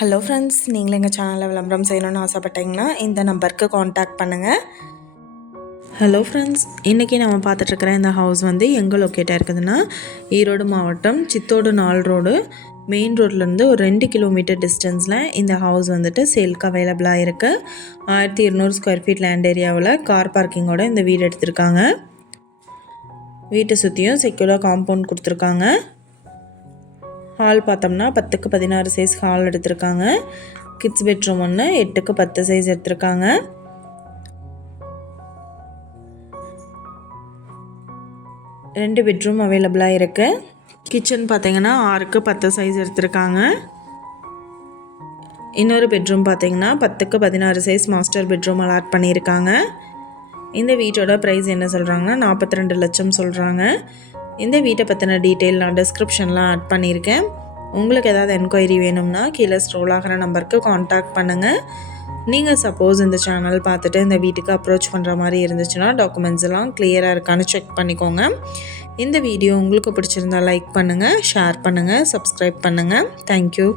Hello friends, நீங்களும் எங்கள் சேனலில் விளம்பரம் செய்யணும்னு ஆசைப்பட்டீங்கன்னா இந்த நம்பருக்கு காண்டாக்ட் பண்ணுங்கள். ஹலோ ஃப்ரெண்ட்ஸ், இன்றைக்கி நம்ம பார்த்துட்ருக்கிற இந்த ஹவுஸ் வந்து எங்கே லொக்கேட்டாக இருக்குதுன்னா ஈரோடு மாவட்டம் சித்தோடு 4 ரோடு மெயின் ரோட்லேருந்து ஒரு 2 கிலோமீட்டர் டிஸ்டன்ஸில் இந்த ஹவுஸ் வந்துட்டு சேல்க்கு அவைலபிளாக இருக்குது. 1200 ஸ்கொயர் ஃபீட் லேண்ட் ஏரியாவில் கார் பார்க்கிங்கோட இந்த வீடு எடுத்திருக்காங்க. வீட்டை சுற்றியும் செக்யூராக காம்பவுண்ட் கொடுத்துருக்காங்க. ஹால் பார்த்தோம்னா 10க்கு 16 சைஸ் ஹால் எடுத்திருக்காங்க. கிட்ஸ் பெட்ரூம் ஒன்று 8க்கு 10 சைஸ் எடுத்திருக்காங்க. ரெண்டு பெட்ரூம் அவைலபிளாக இருக்குது. கிச்சன் பார்த்தீங்கன்னா 6க்கு 10 சைஸ் எடுத்திருக்காங்க. இன்னொரு பெட்ரூம் பார்த்தீங்கன்னா 10க்கு 16 சைஸ் மாஸ்டர் பெட்ரூம் அலாட் பண்ணியிருக்காங்க. இந்த வீட்டோட ப்ரைஸ் என்ன சொல்கிறாங்கன்னா 42 லட்சம் சொல்கிறாங்க. இந்த வீட்டை பற்றின டீட்டெயில் நான் டிஸ்கிரிப்ஷன்லாம் ஆட் பண்ணியிருக்கேன். உங்களுக்கு ஏதாவது என்கொயரி வேணும்னா கீழே ஸ்க்ரோல் ஆகிற நம்பருக்கு காண்டாக்ட் பண்ணுங்கள். நீங்கள் சப்போஸ் இந்த சேனல் பார்த்துட்டு இந்த வீட்டுக்கு அப்ரோச் பண்ணுற மாதிரி இருந்துச்சுன்னா டாக்குமெண்ட்ஸ் எல்லாம் கிளியராக இருக்கான்னு செக் பண்ணிக்கோங்க. இந்த வீடியோ உங்களுக்கு பிடிச்சிருந்தா லைக் பண்ணுங்கள், ஷேர் பண்ணுங்கள், சப்ஸ்கிரைப் பண்ணுங்கள். தேங்க்யூ.